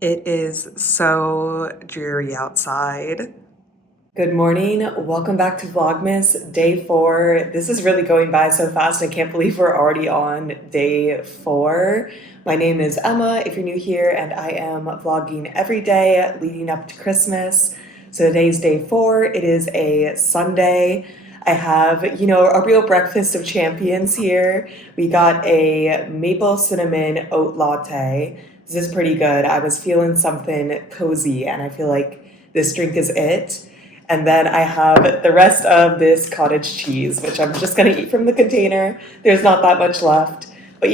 It is so dreary outside. Good morning. Welcome back to Vlogmas day 4. This is really going by so fast. I can't believe we're already on day 4. My name is Emma, if you're new here, and I am vlogging every day leading up to Christmas. So today's day 4. It is a Sunday. I have, a real breakfast of champions here. We got a maple cinnamon oat latte. This is pretty good. I was feeling something cozy, and I feel like this drink is it. And then I have the rest of this cottage cheese, which I'm just gonna eat from the container. There's not that much left, but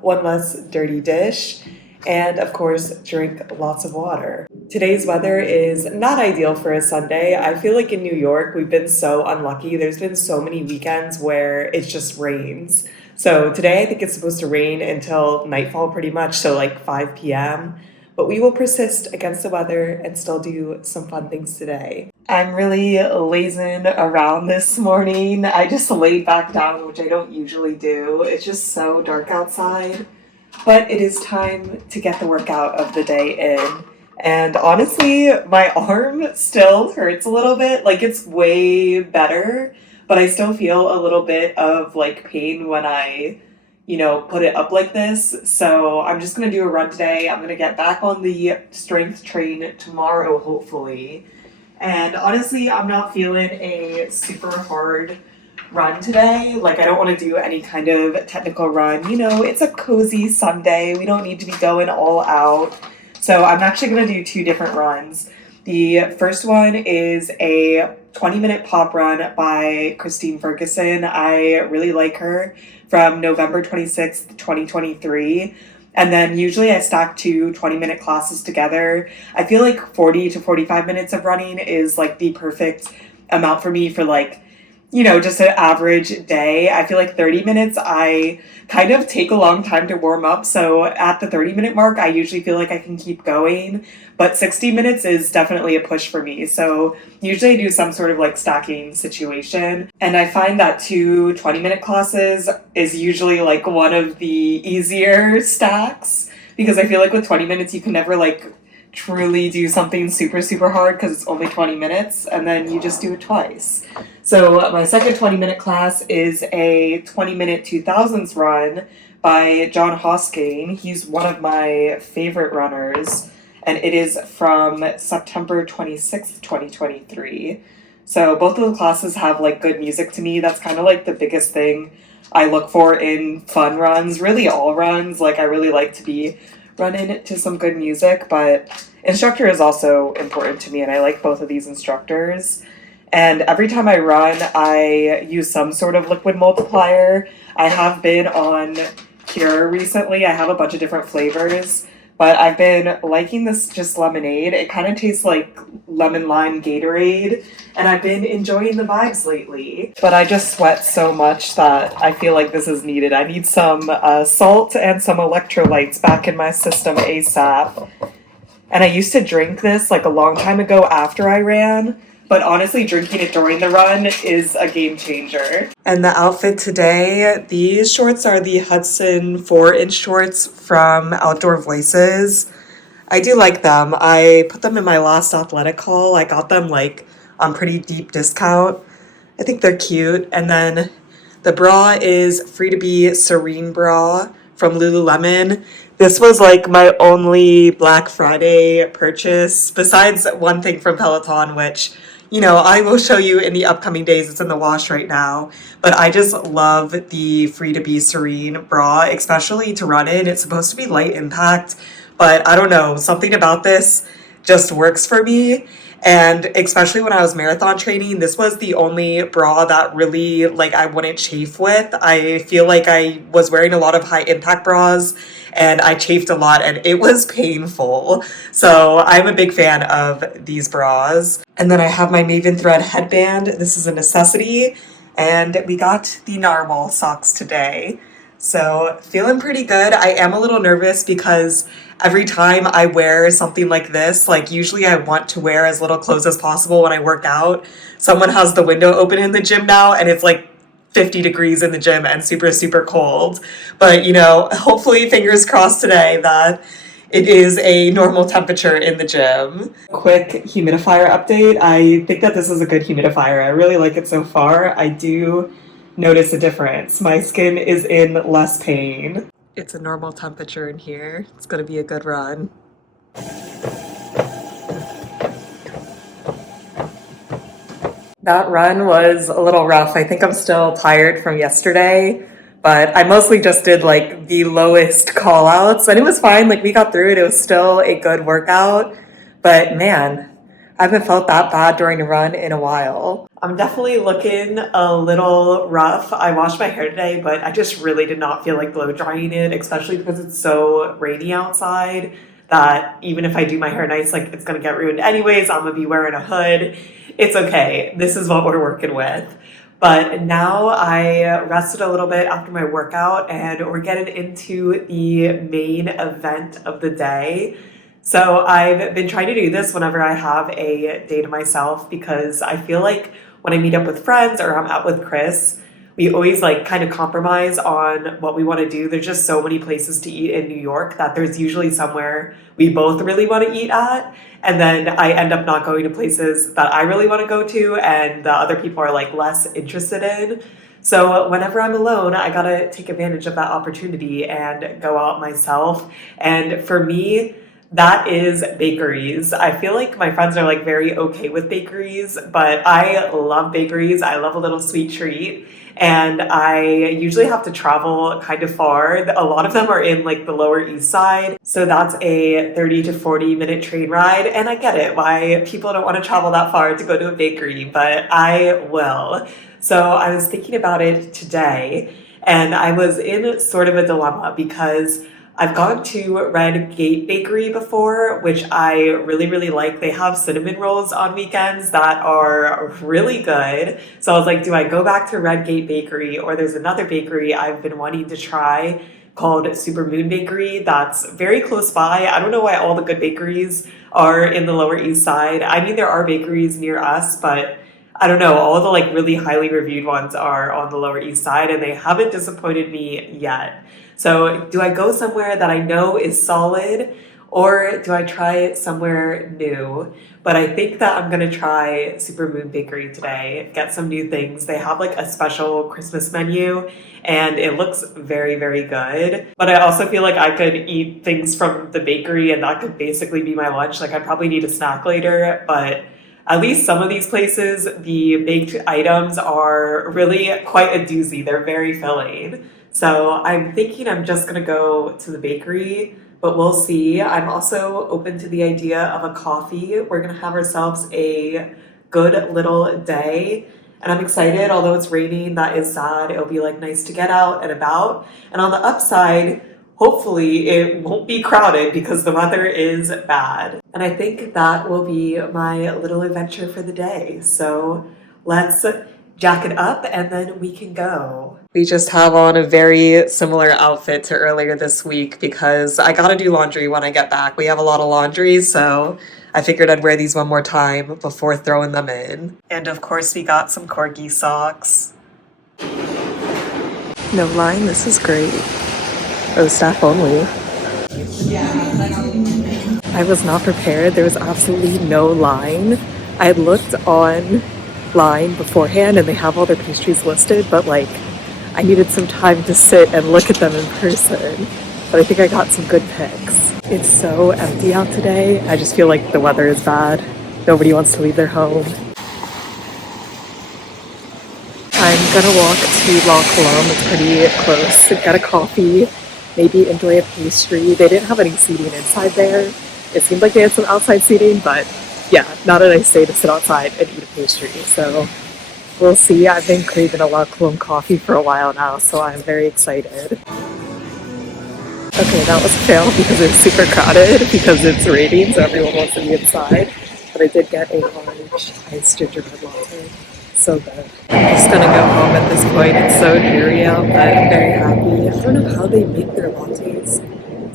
one less dirty dish. And of course, drink lots of water. Today's weather is not ideal for a Sunday. I feel like in New York, we've been so unlucky. There's been so many weekends where it just rains. So today I think it's supposed to rain until nightfall pretty much, so like 5 p.m. But we will persist against the weather and still do some fun things today. I'm really lazing around this morning. I just laid back down, which I don't usually do. It's just so dark outside. But it is time to get the workout of the day in. And honestly, my arm still hurts a little bit. Like, it's way better, but I still feel a little bit of like pain when I, put it up like this. So I'm just gonna do a run today. I'm gonna get back on the strength train tomorrow, hopefully. And honestly, I'm not feeling a super hard run today. Like, I don't want to do any kind of technical run. It's a cozy Sunday. We don't need to be going all out. So I'm actually going to do 2 different runs. The first one is a 20-minute pop run by Christine Ferguson. I really like her, from November 26th, 2023. And then usually I stack 2 20-minute classes together. I feel like 40 to 45 minutes of running is like the perfect amount for me for like, just an average day. I feel like 30 minutes, I kind of take a long time to warm up. So at the 30-minute mark, I usually feel like I can keep going. But 60 minutes is definitely a push for me. So usually I do some sort of like stacking situation. And I find that 2 20-minute classes is usually like one of the easier stacks. Because I feel like with 20 minutes, you can never like truly do something super, super hard because it's only 20 minutes. And then you just do it twice. So my second 20-minute class is a 20-minute 2000s run by John Hoskane. He's one of my favorite runners, and it is from September 26th, 2023. So both of the classes have like good music to me. That's kind of like the biggest thing I look for in fun runs, really all runs. Like, I really like to be running to some good music, but instructor is also important to me, and I like both of these instructors. And every time I run, I use some sort of liquid multiplier. I have been on Cure recently. I have a bunch of different flavors, but I've been liking this just lemonade. It kind of tastes like lemon lime Gatorade, and I've been enjoying the vibes lately. But I just sweat so much that I feel like this is needed. I need some salt and some electrolytes back in my system ASAP. And I used to drink this like a long time ago after I ran. But honestly, drinking it during the run is a game changer. And the outfit today, these shorts are the Hudson 4-inch shorts from Outdoor Voices. I do like them. I put them in my last athletic haul. I got them like on pretty deep discount. I think they're cute. And then the bra is Free to Be Serene bra from Lululemon. This was like my only Black Friday purchase, besides one thing from Peloton, which I will show you in the upcoming days. It's in the wash right now. But I just love the Free to Be Serene bra, especially to run in. It's supposed to be light impact, but I don't know. Something about this just works for me. And especially when I was marathon training, this was the only bra that really, like, I wouldn't chafe with. I feel like I was wearing a lot of high impact bras and I chafed a lot and it was painful. So I'm a big fan of these bras. And then I have my Maven Thread headband. This is a necessity. And we got the narwhal socks today. So feeling pretty good. I am a little nervous because every time I wear something like this, like usually I want to wear as little clothes as possible when I work out. Someone has the window open in the gym now and it's like 50 degrees in the gym and super, super cold. But hopefully, fingers crossed today that it is a normal temperature in the gym. Quick humidifier update. I think that this is a good humidifier. I really like it so far. I do notice a difference. My skin is in less pain. It's a normal temperature in here. It's gonna be a good run. That run was a little rough. I think I'm still tired from yesterday, but I mostly just did like the lowest call outs and it was fine. Like we got through it. It was still a good workout, but man, I haven't felt that bad during a run in a while. I'm definitely looking a little rough. I washed my hair today, but I just really did not feel like blow drying it, especially because it's so rainy outside that even if I do my hair nice, like it's gonna get ruined anyways. I'm gonna be wearing a hood. It's okay. This is what we're working with. But now I rested a little bit after my workout and we're getting into the main event of the day. So I've been trying to do this whenever I have a day to myself because I feel like when I meet up with friends or I'm out with Chris, we always like kind of compromise on what we want to do. There's just so many places to eat in New York that there's usually somewhere we both really want to eat at. And then I end up not going to places that I really want to go to and the other people are like less interested in. So whenever I'm alone, I gotta take advantage of that opportunity and go out myself. And for me, that is bakeries. I feel like my friends are like very okay with bakeries, but I love bakeries. I love a little sweet treat. And I usually have to travel kind of far. A lot of them are in like the Lower East Side. So that's a 30 to 40-minute train ride. And I get it, why people don't want to travel that far to go to a bakery, but I will. So I was thinking about it today and I was in sort of a dilemma because I've gone to Red Gate Bakery before, which I really, really like. They have cinnamon rolls on weekends that are really good. So I was like, do I go back to Red Gate Bakery or there's another bakery I've been wanting to try called Supermen Bakery that's very close by. I don't know why all the good bakeries are in the Lower East Side. I mean, there are bakeries near us, but I don't know, all the like really highly reviewed ones are on the Lower East Side and they haven't disappointed me yet. So do I go somewhere that I know is solid or do I try somewhere new? But I think that I'm going to try Supermen Bakery today, get some new things. They have like a special Christmas menu and it looks very, very good. But I also feel like I could eat things from the bakery and that could basically be my lunch. Like I'd probably need a snack later, but at least some of these places, the baked items are really quite a doozy. They're very filling. So I'm thinking I'm just gonna go to the bakery, but we'll see. I'm also open to the idea of a coffee. We're gonna have ourselves a good little day. And I'm excited, although it's raining, that is sad. It'll be like nice to get out and about. And on the upside, hopefully it won't be crowded because the weather is bad. And I think that will be my little adventure for the day. So let's jack it up and then we can go. We just have on a very similar outfit to earlier this week because I gotta do laundry when I get back. We have a lot of laundry, so I figured I'd wear these one more time before throwing them in. And of course we got some corgi socks. No line, this is great. Oh, staff only. I was not prepared. There was absolutely no line. I had looked online beforehand and they have all their pastries listed, but like I needed some time to sit and look at them in person. But I think I got some good picks. It's so empty out today. I just feel like the weather is bad. Nobody wants to leave their home. I'm gonna walk to La Columbe. It's pretty close. Get a coffee, maybe enjoy a pastry. They didn't have any seating inside there. It seemed like they had some outside seating, but yeah, not a nice day to sit outside and eat a pastry. So we'll see. I've been craving a La Colombe coffee for a while now, so I'm very excited. Okay, that was a fail because it's super crowded because it's raining, so everyone wants to be inside. But I did get a large iced gingerbread latte. So good. I'm just gonna go home at this point. It's so dreary out, but I'm very happy. I don't know how they make their lattes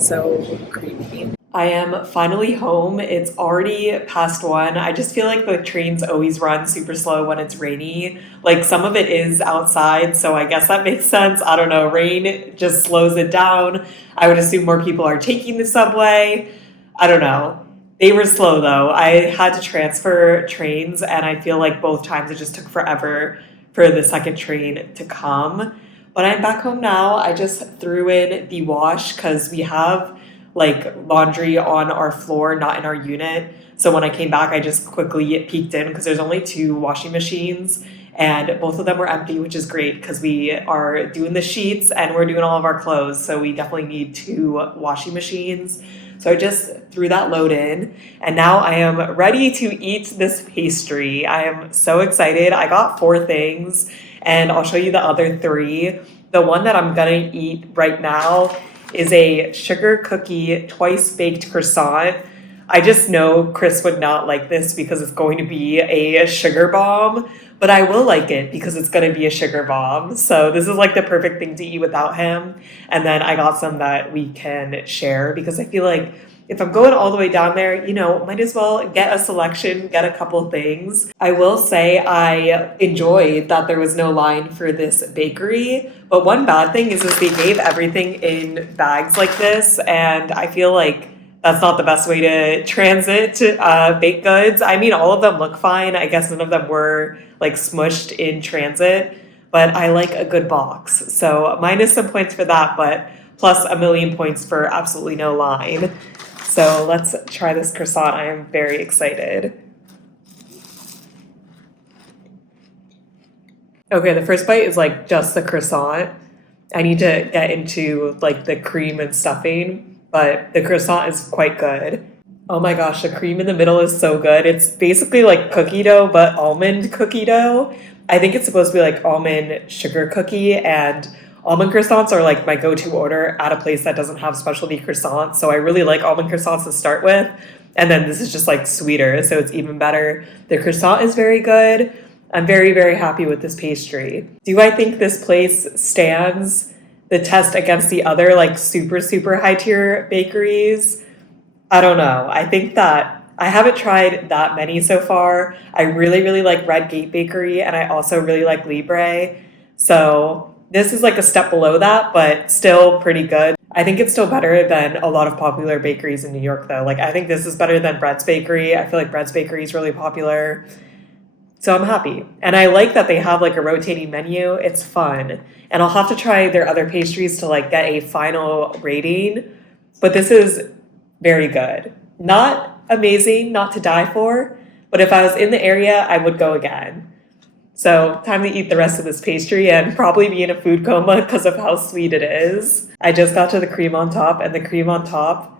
so creamy. I am finally home. It's already past 1. I just feel like the trains always run super slow when it's rainy. Like some of it is outside, so I guess that makes sense. I don't know. Rain just slows it down. I would assume more people are taking the subway. I don't know. They were slow though. I had to transfer trains, and I feel like both times it just took forever for the second train to come. But I'm back home now. I just threw in the wash because we have like laundry on our floor, not in our unit. So when I came back, I just quickly peeked in because there's only 2 washing machines and both of them were empty, which is great because we are doing the sheets and we're doing all of our clothes. So we definitely need 2 washing machines. So I just threw that load in and now I am ready to eat this pastry. I am so excited. I got 4 things and I'll show you the other 3. The one that I'm gonna eat right now is a sugar cookie twice baked croissant. I just know Chris would not like this because it's going to be a sugar bomb, but I will like it because it's going to be a sugar bomb. So this is like the perfect thing to eat without him. And then I got some that we can share because I feel like if I'm going all the way down there, might as well get a selection, get a couple things. I will say I enjoyed that there was no line for this bakery, but one bad thing is they gave everything in bags like this, and I feel like that's not the best way to transit baked goods. I mean, all of them look fine. I guess none of them were like smushed in transit, but I like a good box. So minus some points for that, but plus a million points for absolutely no line. So let's try this croissant. I am very excited. Okay, the first bite is like just the croissant. I need to get into like the cream and stuffing, but the croissant is quite good. Oh my gosh, the cream in the middle is so good. It's basically like cookie dough, but almond cookie dough. I think it's supposed to be like almond sugar cookie, and almond croissants are like my go-to order at a place that doesn't have specialty croissants. So I really like almond croissants to start with. And then this is just like sweeter, so it's even better. The croissant is very good. I'm very, very happy with this pastry. Do I think this place stands the test against the other like super, super high tier bakeries? I don't know. I think that I haven't tried that many so far. I really, really like Red Gate Bakery, and I also really like Libre. So this is like a step below that, but still pretty good. I think it's still better than a lot of popular bakeries in New York, though. Like, I think this is better than Brett's Bakery. I feel like Brett's Bakery is really popular. So I'm happy. And I like that they have like a rotating menu. It's fun. And I'll have to try their other pastries to like get a final rating. But this is very good. Not amazing, not to die for. But if I was in the area, I would go again. So time to eat the rest of this pastry and probably be in a food coma because of how sweet it is. I just got to the cream on top, and the cream on top,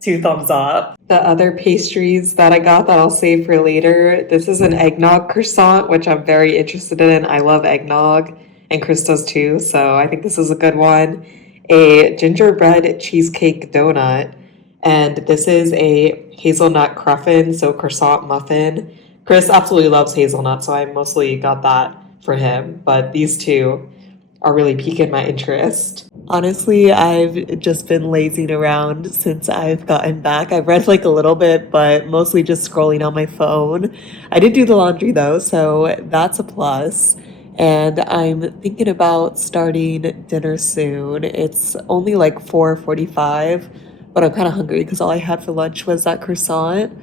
2 thumbs up. The other pastries that I got that I'll save for later, this is an eggnog croissant, which I'm very interested in. I love eggnog, and Chris does too, so I think this is a good one. A gingerbread cheesecake donut, and this is a hazelnut cruffin, so croissant muffin. Chris absolutely loves hazelnut, so I mostly got that for him. But these 2 are really piquing my interest. Honestly, I've just been lazing around since I've gotten back. I've read like a little bit, but mostly just scrolling on my phone. I did do the laundry though, so that's a plus. And I'm thinking about starting dinner soon. It's only like 4:45, but I'm kind of hungry because all I had for lunch was that croissant.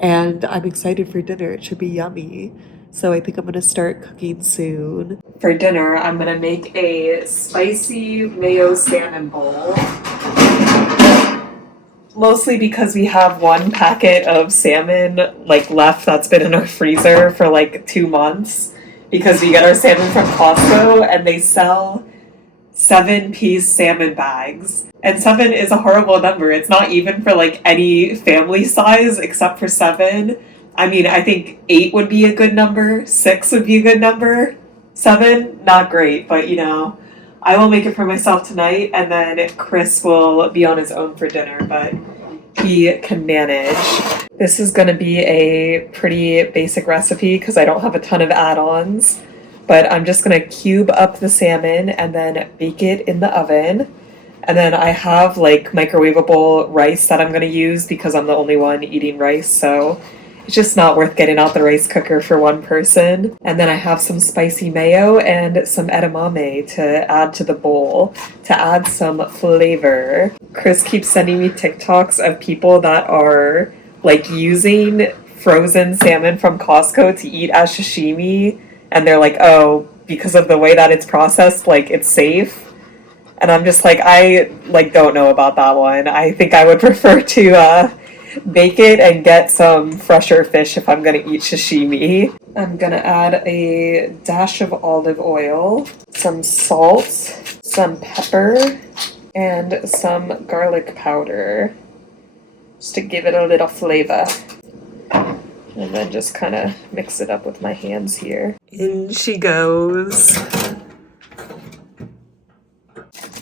And I'm excited for dinner. It should be yummy. So I think I'm going to start cooking soon. For dinner, I'm going to make a spicy mayo salmon bowl. Mostly because we have 1 packet of salmon like left that's been in our freezer for like 2 months. Because we get our salmon from Costco and they sell 7-piece salmon bags. And 7 is a horrible number. It's not even for like any family size except for 7. I mean, I think 8 would be a good number. 6 would be a good number. 7, not great, but I will make it for myself tonight, and then Chris will be on his own for dinner, but he can manage. This is going to be a pretty basic recipe because I don't have a ton of add-ons. But I'm just going to cube up the salmon and then bake it in the oven. And then I have like microwavable rice that I'm going to use because I'm the only one eating rice. So it's just not worth getting out the rice cooker for one person. And then I have some spicy mayo and some edamame to add to the bowl to add some flavor. Chris keeps sending me TikToks of people that are like using frozen salmon from Costco to eat as sashimi. And they're like, oh, because of the way that it's processed, like it's safe. And I'm just like, I like don't know about that one. I think I would prefer to bake it and get some fresher fish if I'm gonna eat sashimi. I'm gonna add a dash of olive oil, some salt, some pepper, and some garlic powder, just to give it a little flavor. And then just kind of mix it up with my hands here. In she goes.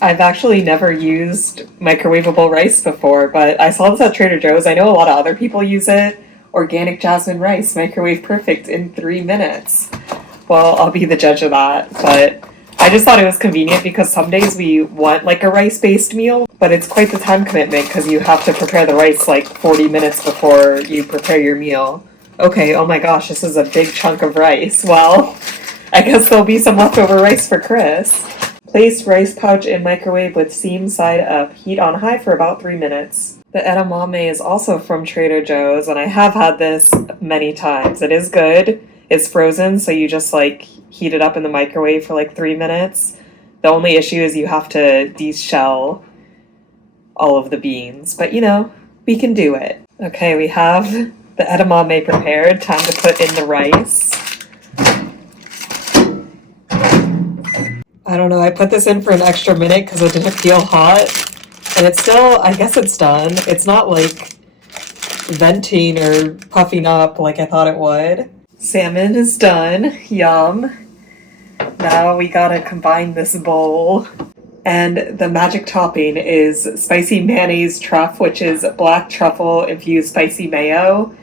I've actually never used microwavable rice before, but I saw this at Trader Joe's. I know a lot of other people use it. Organic jasmine rice, microwave perfect in 3 minutes. Well, I'll be the judge of that, but I just thought it was convenient because some days we want like a rice-based meal, but it's quite the time commitment because you have to prepare the rice like 40 minutes before you prepare your meal. Okay, oh my gosh, this is a big chunk of rice. Well, I guess there'll be some leftover rice for Chris. Place rice pouch in microwave with seam side up. Heat on high for about 3 minutes. The edamame is also from Trader Joe's, and I have had this many times. It is good. It's frozen, so you just like heat it up in the microwave for like 3 minutes. The only issue is you have to de-shell all of the beans, but you know, we can do it. Okay, we have the edamame prepared. Time to put in the rice. I don't know, I put this in for an extra minute because it didn't feel hot. And it's still, I guess it's done. It's not like venting or puffing up like I thought it would. Salmon is done. Yum. Now we gotta combine this bowl. And the magic topping is spicy mayonnaise truffle, which is black truffle infused spicy mayo.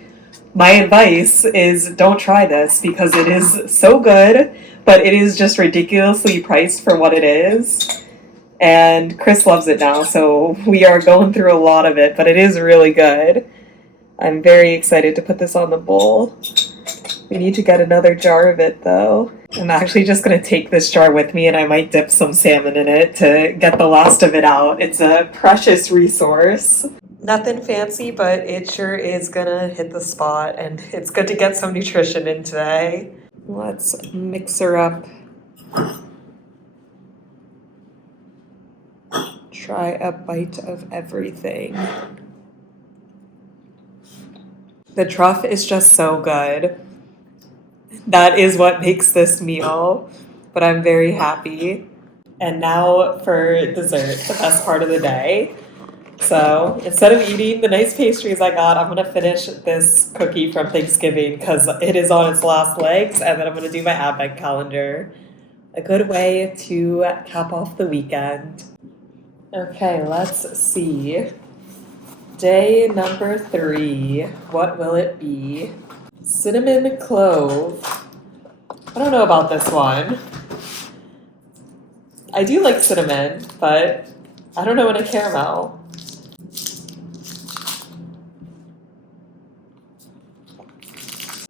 My advice is don't try this because it is so good, but it is just ridiculously priced for what it is. And Chris loves it now, so we are going through a lot of it, but it is really good. I'm very excited to put this on the bowl. We need to get another jar of it, though. I'm actually just going to take this jar with me, and I might dip some salmon in it to get the last of it out. It's a precious resource. Nothing fancy, but it sure is going to hit the spot, and it's good to get some nutrition in today. Let's mix her up. Try a bite of everything. The truff is just so good. That is what makes this meal, but I'm very happy. And now for dessert, the best part of the day. So instead of eating the nice pastries I got, I'm going to finish this cookie from Thanksgiving because it is on its last legs, and then I'm going to do my advent calendar. A good way to cap off the weekend. Okay, let's see. Day number 3. What will it be? Cinnamon clove. I don't know about this one. I do like cinnamon, but I don't know in a caramel.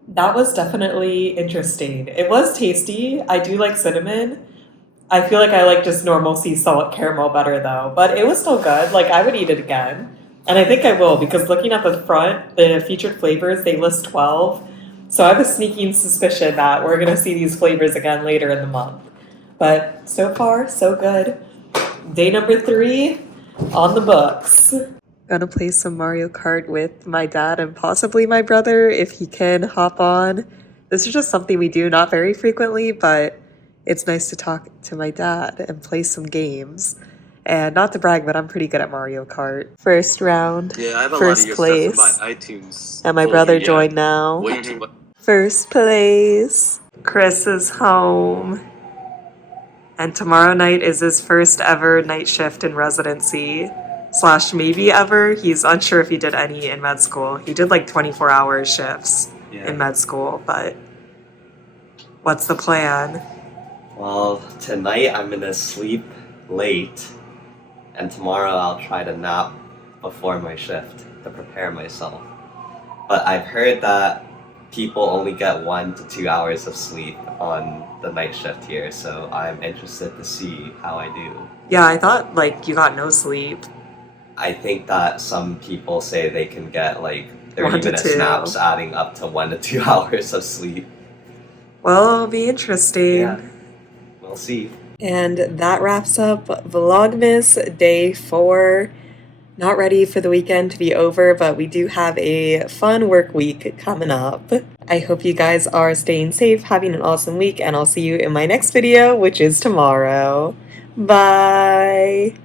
That was definitely interesting. It was tasty. I do like cinnamon. I feel like I like just normal sea salt caramel better though, but it was still good. Like I would eat it again. And I think I will because looking at the front, the featured flavors, they list 12. So I have a sneaking suspicion that we're going to see these flavors again later in the month. But so far, so good. Day number 3 on the books. Gonna play some Mario Kart with my dad and possibly my brother if he can hop on. This is just something we do not very frequently, but it's nice to talk to my dad and play some games. And not to brag, but I'm pretty good at Mario Kart. First round, yeah, I have a first lot of your place. Stuff in my iTunes. And my brother joined now. First place. Chris is home. And tomorrow night is his first ever night shift in residency. / maybe ever. He's unsure if he did any in med school. He did like 24-hour shifts in med school, but what's the plan? Well, tonight I'm gonna sleep late and tomorrow I'll try to nap before my shift to prepare myself. But I've heard that people only get 1 to 2 hours of sleep on the night shift here, so I'm interested to see how I do. Yeah, I thought like you got no sleep. I think that some people say they can get like 1 to 30-minute 2. naps adding up to 1 to 2 hours of sleep. Well, it'll be interesting. Yeah, we'll see. And that wraps up Vlogmas Day 4. Not ready for the weekend to be over, but we do have a fun work week coming up. I hope you guys are staying safe, having an awesome week, and I'll see you in my next video, which is tomorrow. Bye!